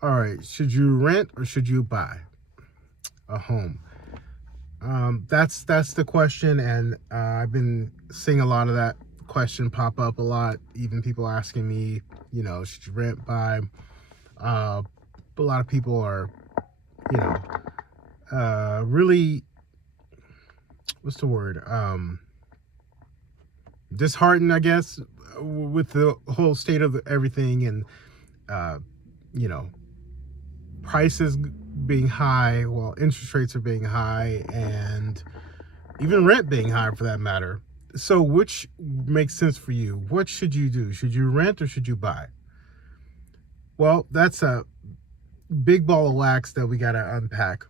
All right, should you rent or should you buy a home? That's the question, and I've been seeing a lot of that question pop up a lot. Even people asking me, should you rent, buy? Uh, a lot of people are, you know, really, what's the word? Disheartened, I guess, with the whole state of everything, and uh, you know, prices being high, while interest rates are being high, and even rent being high for that matter. So, which makes sense for you? What should you do? Should you rent or should you buy? Well, that's a big ball of wax that we got to unpack.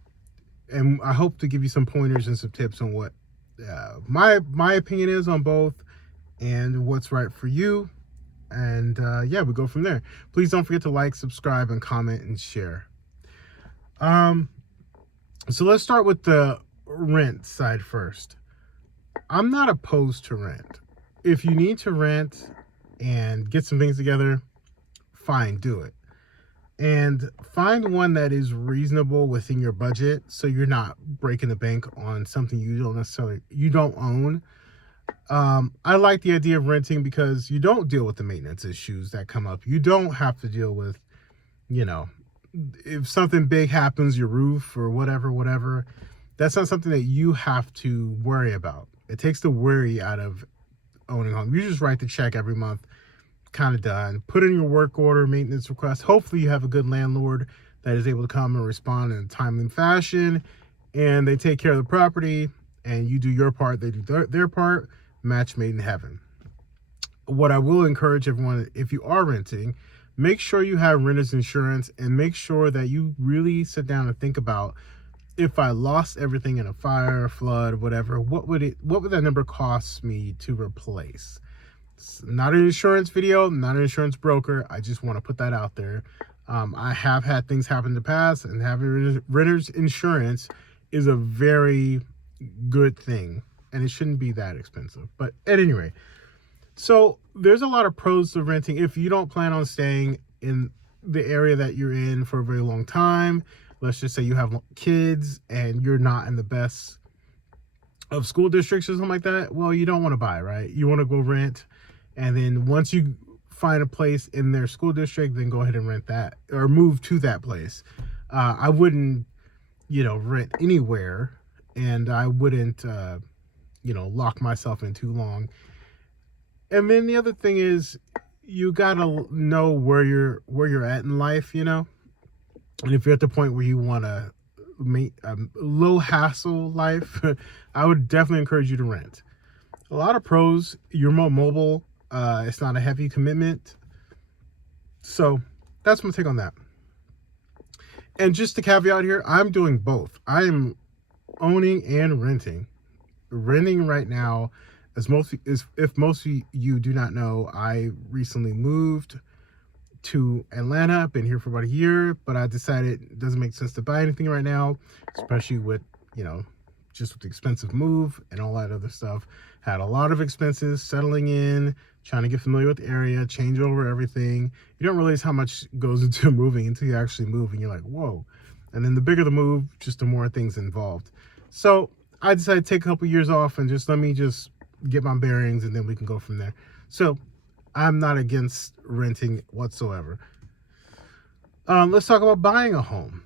And I hope to give you some pointers and some tips on what my opinion is on both and what's right for you. And yeah, we go from there. Please don't forget to like, subscribe, and comment and share. Um, so let's start with the rent side first. I'm not opposed to rent. If you need to rent and get some things together, fine, do it. And find one that is reasonable within your budget so you're not breaking the bank on something you don't own. I like the idea of renting because you don't deal with the maintenance issues that come up. You don't have to deal with, you know, if something big happens, your roof or whatever, that's not something that you have to worry about. It takes the worry out of owning a home. You just write the check every month, kind of done. Put in your work order, maintenance request. Hopefully you have a good landlord that is able to come and respond in a timely fashion, and they take care of the property, and you do your part, they do their part. Match made in heaven. What I will encourage everyone, if you are renting, make sure you have renter's insurance, and make sure that you really sit down and think about, if I lost everything in a fire, flood, whatever, what would that number cost me to replace? It's not an insurance video, not an insurance broker. I just want to put that out there. I have had things happen in the past, and having renter's insurance is a very good thing, and it shouldn't be that expensive. But at any rate, so there's a lot of pros to renting if you don't plan on staying in the area that you're in for a very long time. Let's just say you have kids and you're not in the best of school districts or something like that. Well, you don't want to buy, right? You want to go rent, and then once you find a place in their school district, then go ahead and rent that or move to that place. I wouldn't, rent anywhere, and I wouldn't, lock myself in too long. And then the other thing is, you gotta know where you're at in life, And if you're at the point where you want to make a low hassle life, I would definitely encourage you to rent. A lot of pros: you're more mobile. It's not a heavy commitment. So that's my take on that. And just to caveat here, I'm doing both. I am owning and renting. Renting right now, if most of you do not know, I recently moved to Atlanta. I've been here for about a year, but I decided it doesn't make sense to buy anything right now, especially with, just with the expensive move and all that other stuff. Had a lot of expenses settling in, trying to get familiar with the area, change over everything. You don't realize how much goes into moving until you actually move, and you're like, whoa. And then the bigger the move, just the more things involved. So I decided to take a couple years off and let me get my bearings, and then we can go from there. So I'm not against renting whatsoever. Let's talk about buying a home.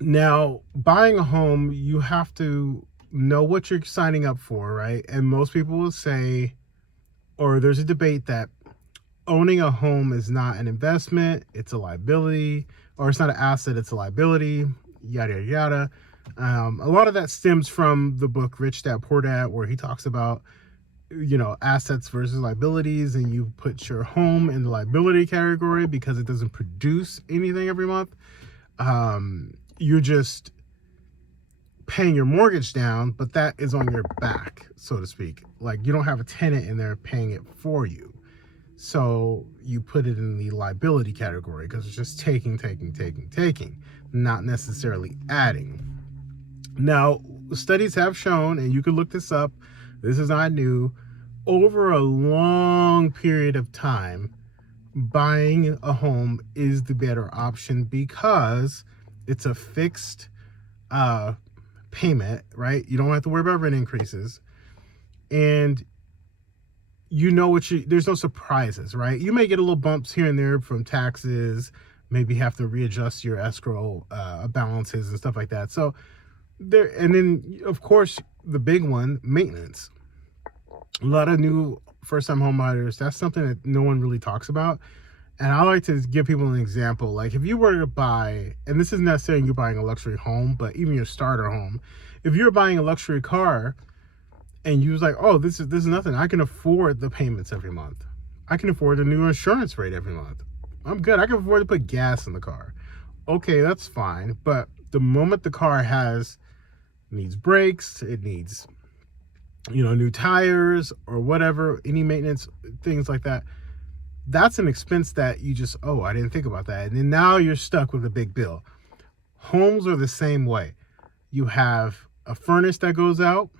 Now, buying a home, you have to know what you're signing up for, right? And most people will say, or there's a debate that owning a home is not an investment, it's a liability, or it's not an asset, it's a liability, yada, yada. A lot of that stems from the book Rich Dad Poor Dad, where he talks about, assets versus liabilities, and you put your home in the liability category because it doesn't produce anything every month. You're just paying your mortgage down, but that is on your back, so to speak. Like, you don't have a tenant in there paying it for you. So you put it in the liability category because it's just taking, not necessarily adding. Now, studies have shown, and you can look this up, this is not new, over a long period of time, buying a home is the better option because it's a fixed uh, payment, right? You don't have to worry about rent increases, and you know what there's no surprises, right? You may get a little bumps here and there from taxes, maybe have to readjust your escrow balances and stuff like that. So there, and then of course the big one, maintenance. A lot of new first-time home buyers, that's something that no one really talks about. And I like to give people an example. Like if you were to buy, and this isn't necessarily you're buying a luxury home, but even your starter home, if you're buying a luxury car and you was like, oh, this is nothing, I can afford the payments every month, I can afford the new insurance rate every month, I'm good, I can afford to put gas in the car. Okay, that's fine. But the moment the car needs brakes, it needs, new tires or whatever, any maintenance, things like that, that's an expense that you just, oh, I didn't think about that. And then now you're stuck with a big bill. Homes are the same way. You have a furnace that goes out.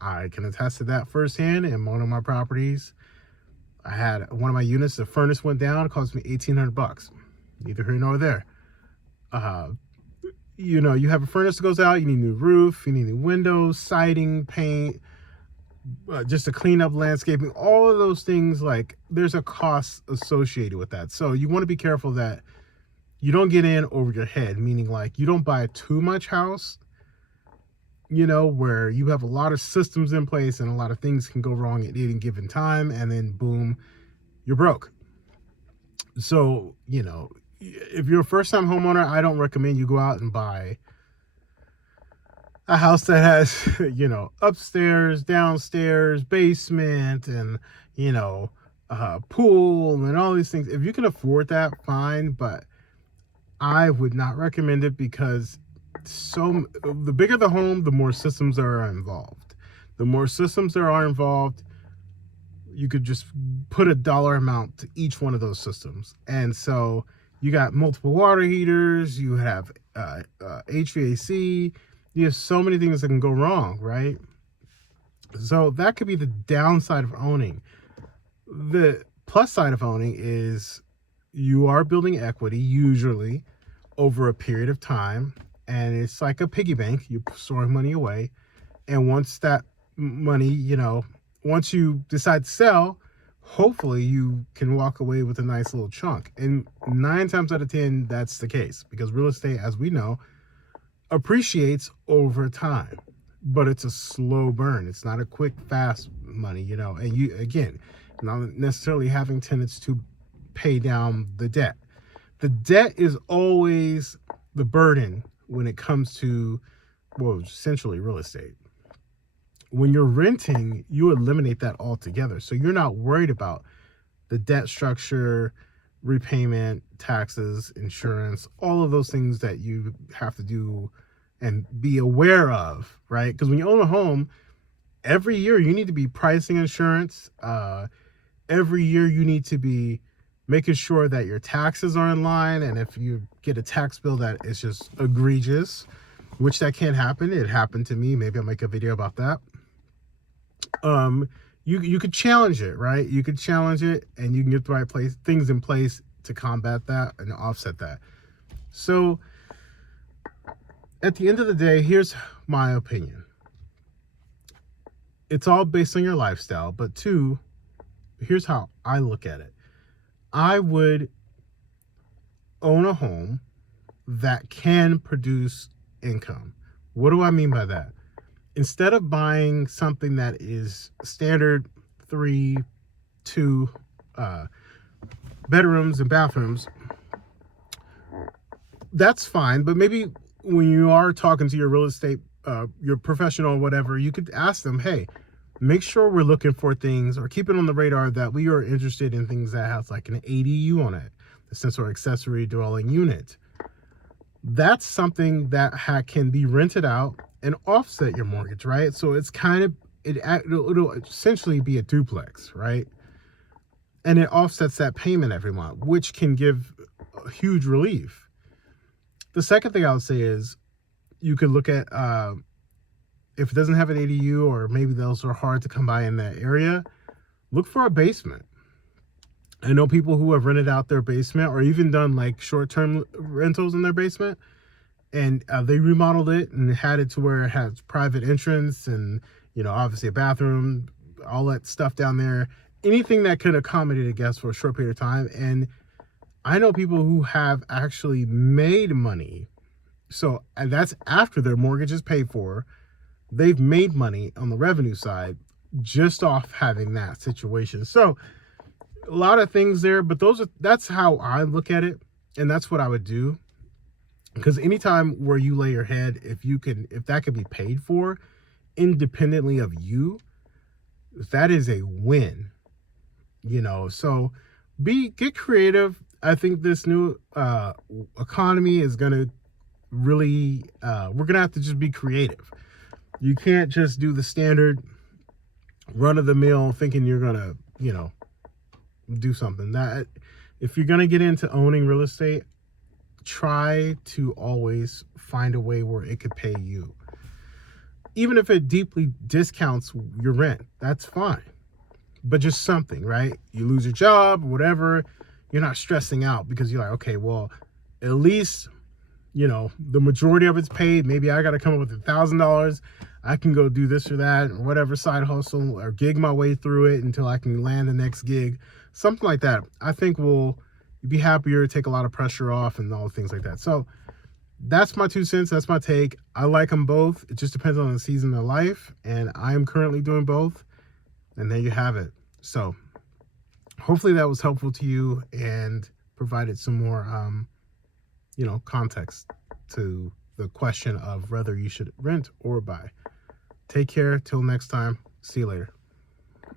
I can attest to that firsthand in one of my properties. I had one of my units, the furnace went down, it cost me $1,800. Neither here nor there. You have a furnace that goes out, you need new roof, you need new windows, siding, paint, just to clean up landscaping, all of those things. Like there's a cost associated with that. So you want to be careful that you don't get in over your head, meaning like you don't buy too much house, where you have a lot of systems in place and a lot of things can go wrong at any given time, and then boom, you're broke. So, if you're a first-time homeowner, I don't recommend you go out and buy a house that has, upstairs, downstairs, basement, and, pool and all these things. If you can afford that, fine, but I would not recommend it because the bigger the home, the more systems are involved. The more systems there are involved, you could just put a dollar amount to each one of those systems. And so you got multiple water heaters, you have HVAC, you have so many things that can go wrong, right? So that could be the downside of owning. The plus side of owning is you are building equity usually over a period of time, and it's like a piggy bank. You're storing money away, and once that money, once you decide to sell, hopefully you can walk away with a nice little chunk. And 9 times out of 10, that's the case, because real estate, as we know, appreciates over time, but it's a slow burn. It's not a quick, fast money, and you, again, not necessarily having tenants to pay down the debt. The debt is always the burden when it comes to, essentially real estate. When you're renting, you eliminate that altogether. So you're not worried about the debt structure, repayment, taxes, insurance, all of those things that you have to do and be aware of, right? Because when you own a home, every year you need to be pricing insurance. Every year you need to be making sure that your taxes are in line. And if you get a tax bill that is just egregious, which that can happen, it happened to me. Maybe I'll make a video about that. You could challenge it, right? You could challenge it, and you can get the right things in place to combat that and offset that. So at the end of the day, here's my opinion. It's all based on your lifestyle, but 2, here's how I look at it. I would own a home that can produce income. What do I mean by that? Instead of buying something that is standard 3, 2 bedrooms and bathrooms, that's fine. But maybe when you are talking to your real estate, your professional or whatever, you could ask them, hey, make sure we're looking for things, or keep it on the radar that we are interested in things that has like an ADU on it, the sensory accessory dwelling unit. That's something that can be rented out and offset your mortgage, right? So it's it'll essentially be a duplex, right? And it offsets that payment every month, which can give a huge relief. The second thing I would say is you could look at, if it doesn't have an ADU, or maybe those are hard to come by in that area, look for a basement. I know people who have rented out their basement or even done like short-term rentals in their basement, and they remodeled it and had it to where it has private entrance and, obviously a bathroom, all that stuff down there, anything that could accommodate a guest for a short period of time. And I know people who have actually made money. So, and that's after their mortgage is paid for. They've made money on the revenue side just off having that situation. So a lot of things there, but that's how I look at it, and that's what I would do. Because anytime where you lay your head, if that can be paid for independently of you, that is a win. So get creative. I think this new economy is gonna really we're gonna have to just be creative. You can't just do the standard run of the mill thinking you're gonna do something. That if you're gonna get into owning real estate, try to always find a way where it could pay you, even if it deeply discounts your rent. That's fine, but just something, right? You lose your job, whatever, you're not stressing out because you're like, okay, well, at least the majority of it's paid. Maybe I got to come up with $1,000. I can go do this or that, or whatever side hustle or gig my way through it until I can land the next gig, something like that. I think will be happier, take a lot of pressure off, and all things like that. So that's my 2 cents. That's my take. I like them both. It just depends on the season of life, and I am currently doing both. And there you have it. So hopefully that was helpful to you and provided some more context to the question of whether you should rent or buy. Take care. Till next time. See you later.